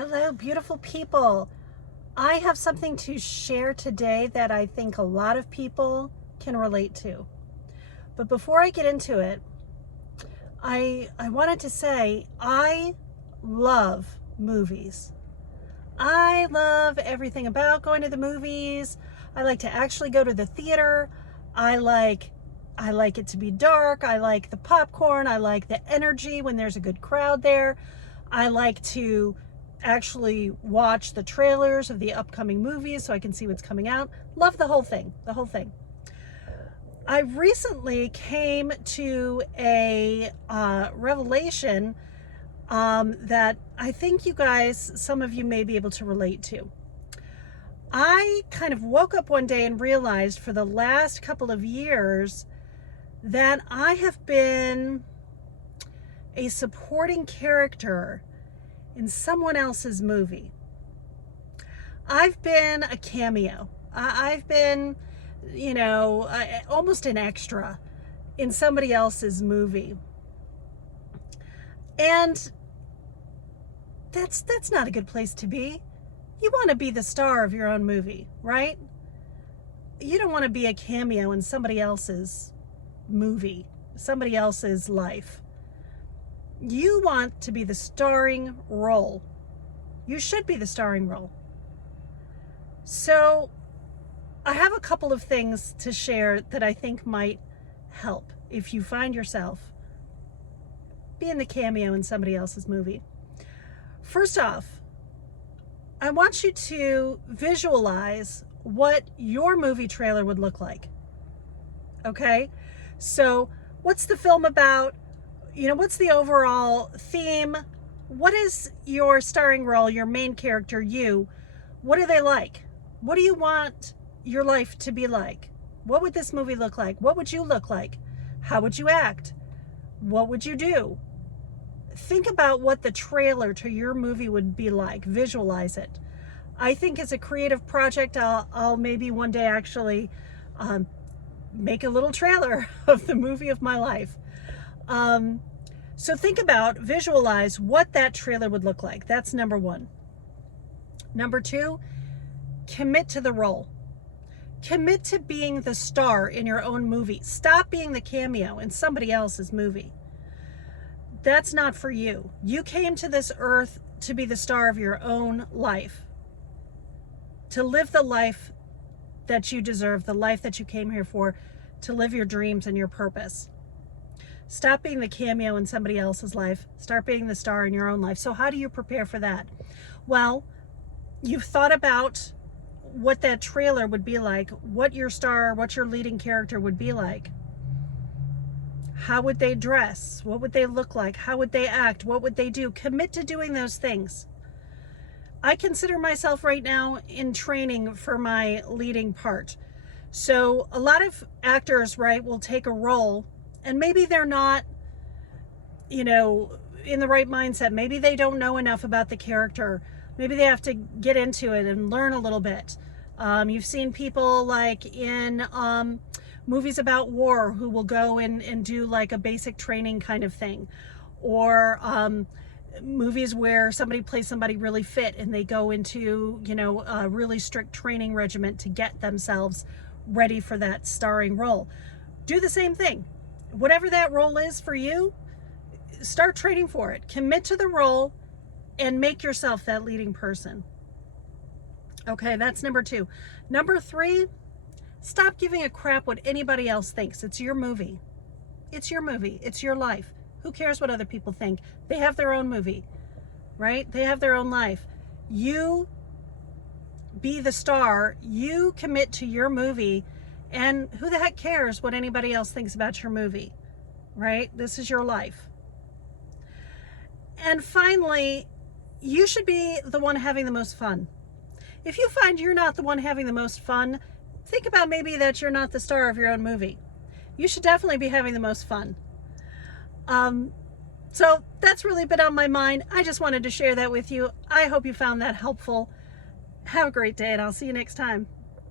Hello, beautiful people. I have something to share today that I think a lot of people can relate to. But before I get into it, I wanted to say I love movies. I love everything about going to the movies. I like to actually go to the theater. I like it to be dark. I like the popcorn. I like the energy when there's a good crowd there. I like to actually watch the trailers of the upcoming movies so I can see what's coming out. Love the whole thing, I recently came to a revelation that I think you guys, some of you may be able to relate to. I kind of woke up one day and realized for the last couple of years that I have been a supporting character in someone else's movie. I've been a cameo. I've been, almost an extra in somebody else's movie. And that's not a good place to be. You want to be the star of your own movie, right? You don't want to be a cameo in somebody else's movie, somebody else's life. You want to be the starring role. You should be the starring role. So I have a couple of things to share that I think might help if you find yourself being the cameo in somebody else's movie. First off, I want you to visualize what your movie trailer would look like. Okay? So what's the film about? What's the overall theme? What is your starring role, your main character, you? What are they like? What do you want your life to be like? What would this movie look like? What would you look like? How would you act? What would you do? Think about what the trailer to your movie would be like. Visualize it. I think as a creative project, I'll maybe one day actually make a little trailer of the movie of my life. So visualize what that trailer would look like. That's number one. Number two, commit to the role. Commit to being the star in your own movie. Stop being the cameo in somebody else's movie. That's not for you. You came to this earth to be the star of your own life. To live the life that you deserve, the life that you came here for, to live your dreams and your purpose. Stop being the cameo in somebody else's life. Start being the star in your own life. So how do you prepare for that? Well, you've thought about what that trailer would be like, what your leading character would be like. How would they dress? What would they look like? How would they act? What would they do? Commit to doing those things. I consider myself right now in training for my leading part. So a lot of actors, right, will take a role and maybe they're not, in the right mindset. Maybe they don't know enough about the character. Maybe they have to get into it and learn a little bit. You've seen people like in movies about war who will go and do like a basic training kind of thing. Or movies where somebody plays somebody really fit and they go into, a really strict training regimen to get themselves ready for that starring role. Do the same thing. Whatever that role is for you, start training for it. Commit to the role and make yourself that leading person. Okay, that's number two. Number three, stop giving a crap what anybody else thinks. It's your movie. It's your movie. It's your life. Who cares what other people think? They have their own movie, right? They have their own life. You be the star. You commit to your movie. And who the heck cares what anybody else thinks about your movie, right? This is your life. And finally, you should be the one having the most fun. If you find you're not the one having the most fun, think about maybe that you're not the star of your own movie. You should definitely be having the most fun. So that's really been on my mind. I just wanted to share that with you. I hope you found that helpful. Have a great day, and I'll see you next time.